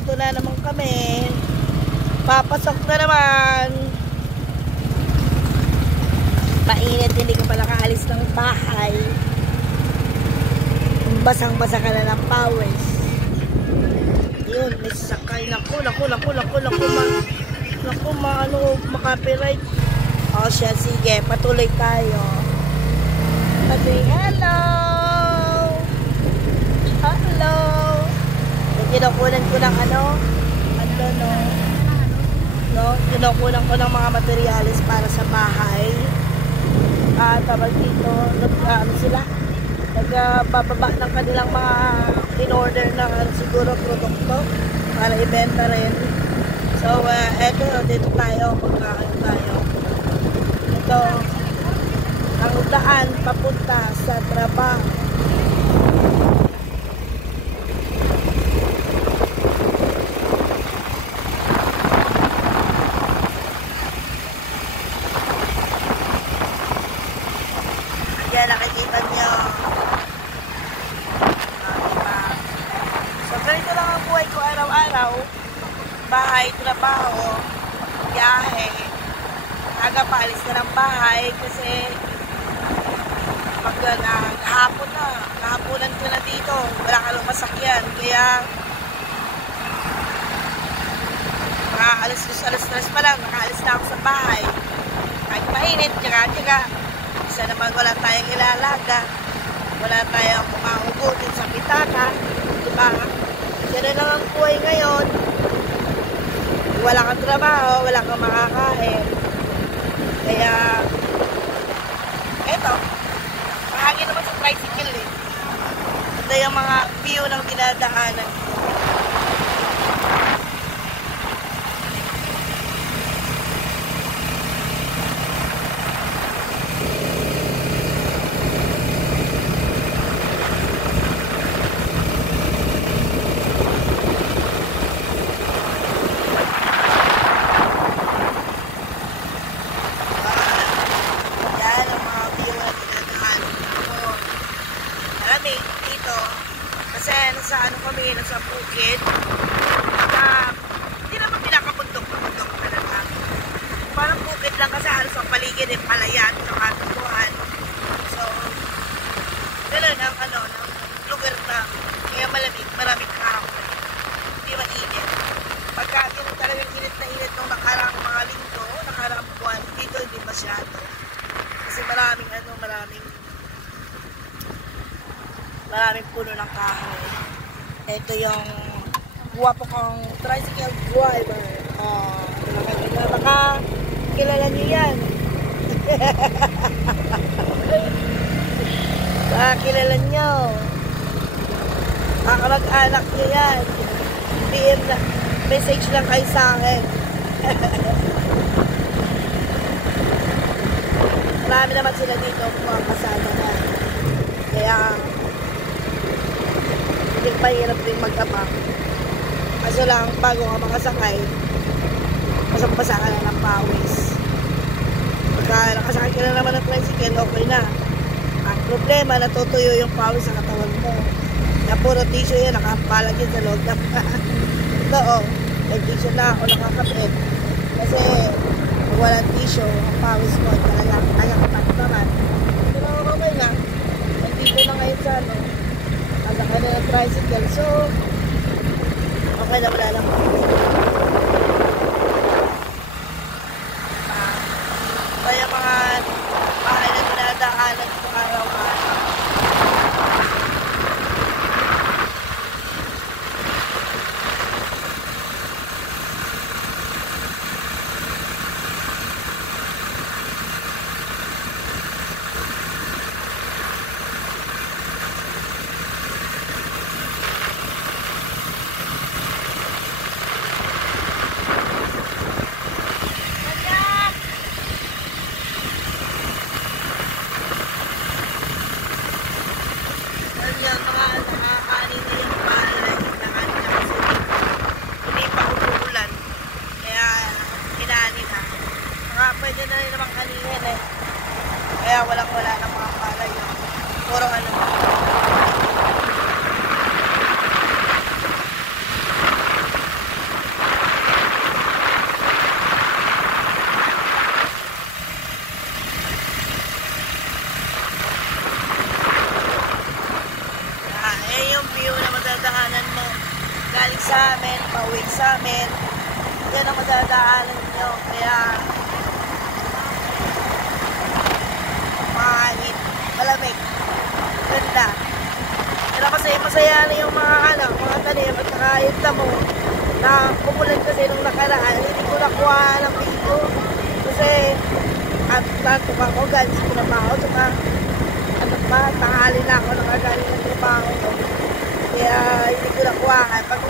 eto na naman kami. Papasok na naman. Mainit, hindi ka pala kaalis ng bahay. Basang-basa ka na ng pawis. Yun, may sakay. Naku, makapiright. O siya, sige, patuloy tayo. Pati, hello! Hello! Kinukunan ko ng kinukunan ko ng mga materialis para sa bahay. Tawag dito, nagbababa ng kanilang mga in-order na siguro produkto para ibenta rin. So, eto, dito tayo, magkakaroon tayo. Ito, ang daan papunta sa trabaho. Yan, nakikita nyo. Diba? So, ganito lang ang buhay ko araw-araw. Bahay, trabaho, biyahe. Aga paalis na ng bahay kasi hapunan ko na dito. Wala ka lang masakyan. Kaya alas 3 pa lang, nakaalis na ako sa bahay. Kahit mainit, tsaga. Isa naman wala tayong ilalaga. Wala tayong kumahugutin sa pitaka. Diba? Ganun lang ang buhay ngayon. Wala kang trabaho, wala kang makakain. Kaya, eto, mahangin naman sa tricycle eh. Ito yung mga view ng dinadaanan. Sa bukid na hindi naman pinakabundok-bundok talaga. Parang bukid lang kasi halos ang paligid yung palayan sa katubuhan. So, gano'n ang lugar na kaya malamig, maraming kahoy. Hindi mainit. Pagka yun talagang init na init nung nakaraang mga linggo, nakaraang buwan, dito hindi masyado. Kasi maraming puno ng kahoy. Ito yung guwapo kong tricycle driver. Baka kilala niyo yan. Baka kilala niyo. Baka mag-anak niyo yan. PM na. Message lang kayo sa akin. Marami naman sila dito mga kasama na. Kaya hindi mahirap din mag-abang. Kaso lang, bago ka makasakay, basang-basa ka na ng pawis. Pagka nakasakay ka na naman ng tricycle, okay na. Ang problema, natutuyo yung pawis sa katawan mo. Na puro tissue yan, nakapalag yun sa loob ng ito, may tissue na ako nakakapit. Kasi, kung walang tissue, ang pawis mo, talagang kaya-kapat naman. Pero okay na. Nandito na ngayon sa nasakay na ng tricycle. So, okay na, wala lang. Kaya mga bahay na dinadaanan ko araw-araw. yung view na madadaanan mo. Galing sa amin, pauwi sa amin. Yan ang madadaanan nyo. Kaya, mahangin, malamig, ganda. Pero masaya na yung mga tanim at nakayot na mo. Na kumulan kasi nung nakaraan, hindi ko nakuha ng video. Kasi, at natuka ko, galing sa trabaho, tanghali na ako nakagaling ng trabaho. Kaya hindi ko nakuhaan. Pag